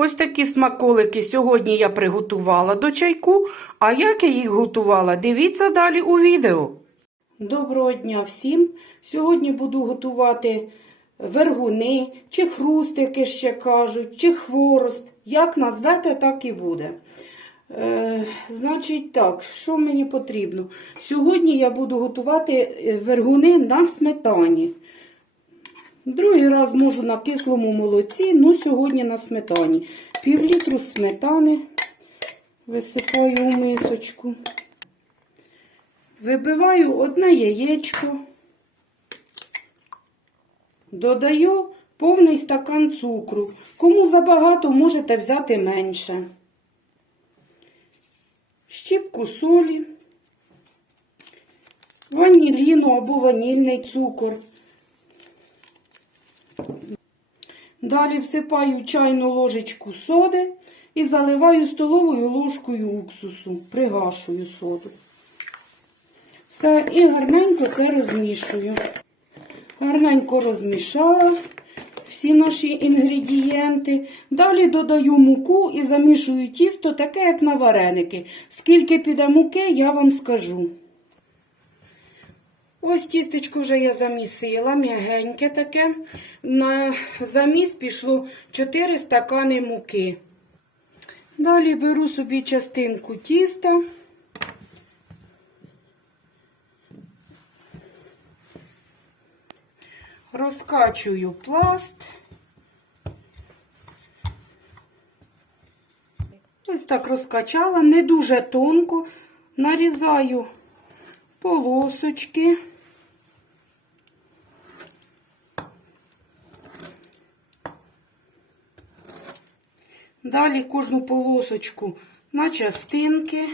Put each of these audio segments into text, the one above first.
Ось такі смаколики сьогодні я приготувала до чайку, а як я їх готувала, дивіться далі у відео. Доброго дня всім! Сьогодні буду готувати вергуни, чи хрустики ще кажуть, чи хворост. Як назвете, так і буде. Е, значить так, що мені потрібно? Сьогодні я буду готувати е, вергуни на сметані. Другий раз можу на кислому молоці, ну сьогодні на сметані. Пів літру сметани висипаю у мисочку. Вибиваю одне яєчко. Додаю повний стакан цукру. Кому забагато, можете взяти менше. Щіпку солі, ваніліну або ванільний цукор. Далі всипаю чайну ложечку соди і заливаю столовою ложкою уксусу, пригашую соду. Все, і гарненько це розмішую. Гарненько розмішала всі наші інгредієнти. Далі додаю муку і замішую тісто таке, як на вареники. Скільки піде муки, я вам скажу. Ось тістечко вже я замісила, м'ягеньке таке. На заміс пішло 4 стакани муки. Далі беру собі частинку тіста. Розкачую пласт. Ось так розкачала, не дуже тонко, нарізаю полосочки. Далі кожну полосочку на частинки.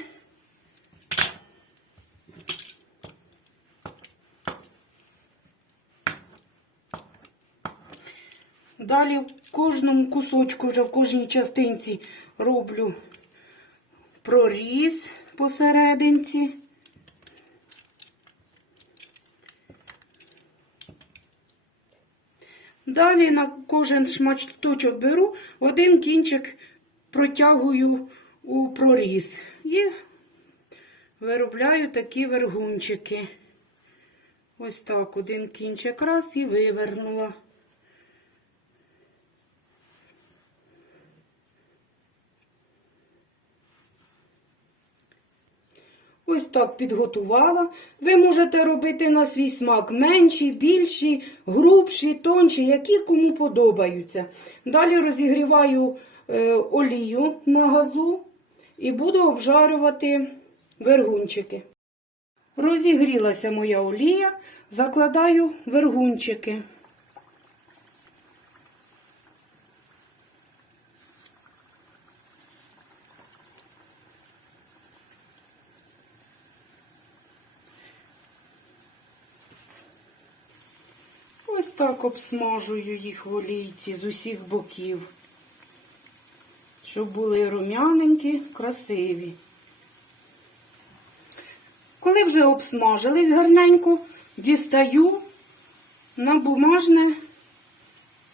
Далі в кожному кусочку, вже в кожній частинці роблю проріз посерединці. Далі на кожен шматочок беру, один кінчик протягую у проріз і виробляю такі вергунчики. Ось так один кінчик раз і вивернула. Ось так підготувала. Ви можете робити на свій смак менші, більші, грубші, тонші, які кому подобаються. Далі розігріваю е, олію на газу і буду обжарювати вергунчики. Розігрілася моя олія, закладаю вергунчики. Ось так обсмажую їх в олійці з усіх боків, щоб були рум'яненькі, красиві. Коли вже обсмажились гарненько, дістаю на бумажне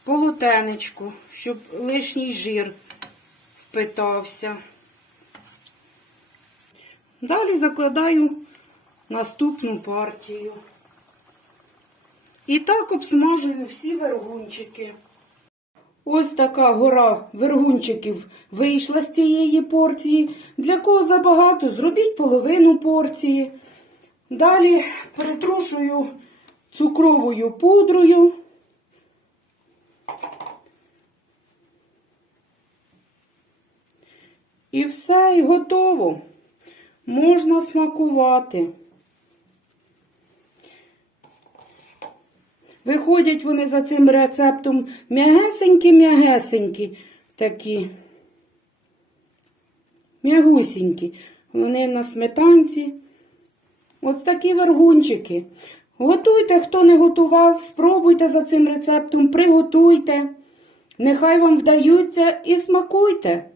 полотенечко, щоб лишній жир впитався. Далі закладаю наступну партію. І так обсмажую всі вергунчики. Ось така гора вергунчиків вийшла з цієї порції. Для кого забагато, зробіть половину порції. Далі притрушую цукровою пудрою. І все, і готово. Можна смакувати. Виходять вони за цим рецептом м'ягесенькі-м'ягесенькі такі. М'ягусінькі. Вони на сметанці. Ось такі вергунчики. Готуйте, хто не готував, спробуйте за цим рецептом, приготуйте. Нехай вам вдаються і смакуйте.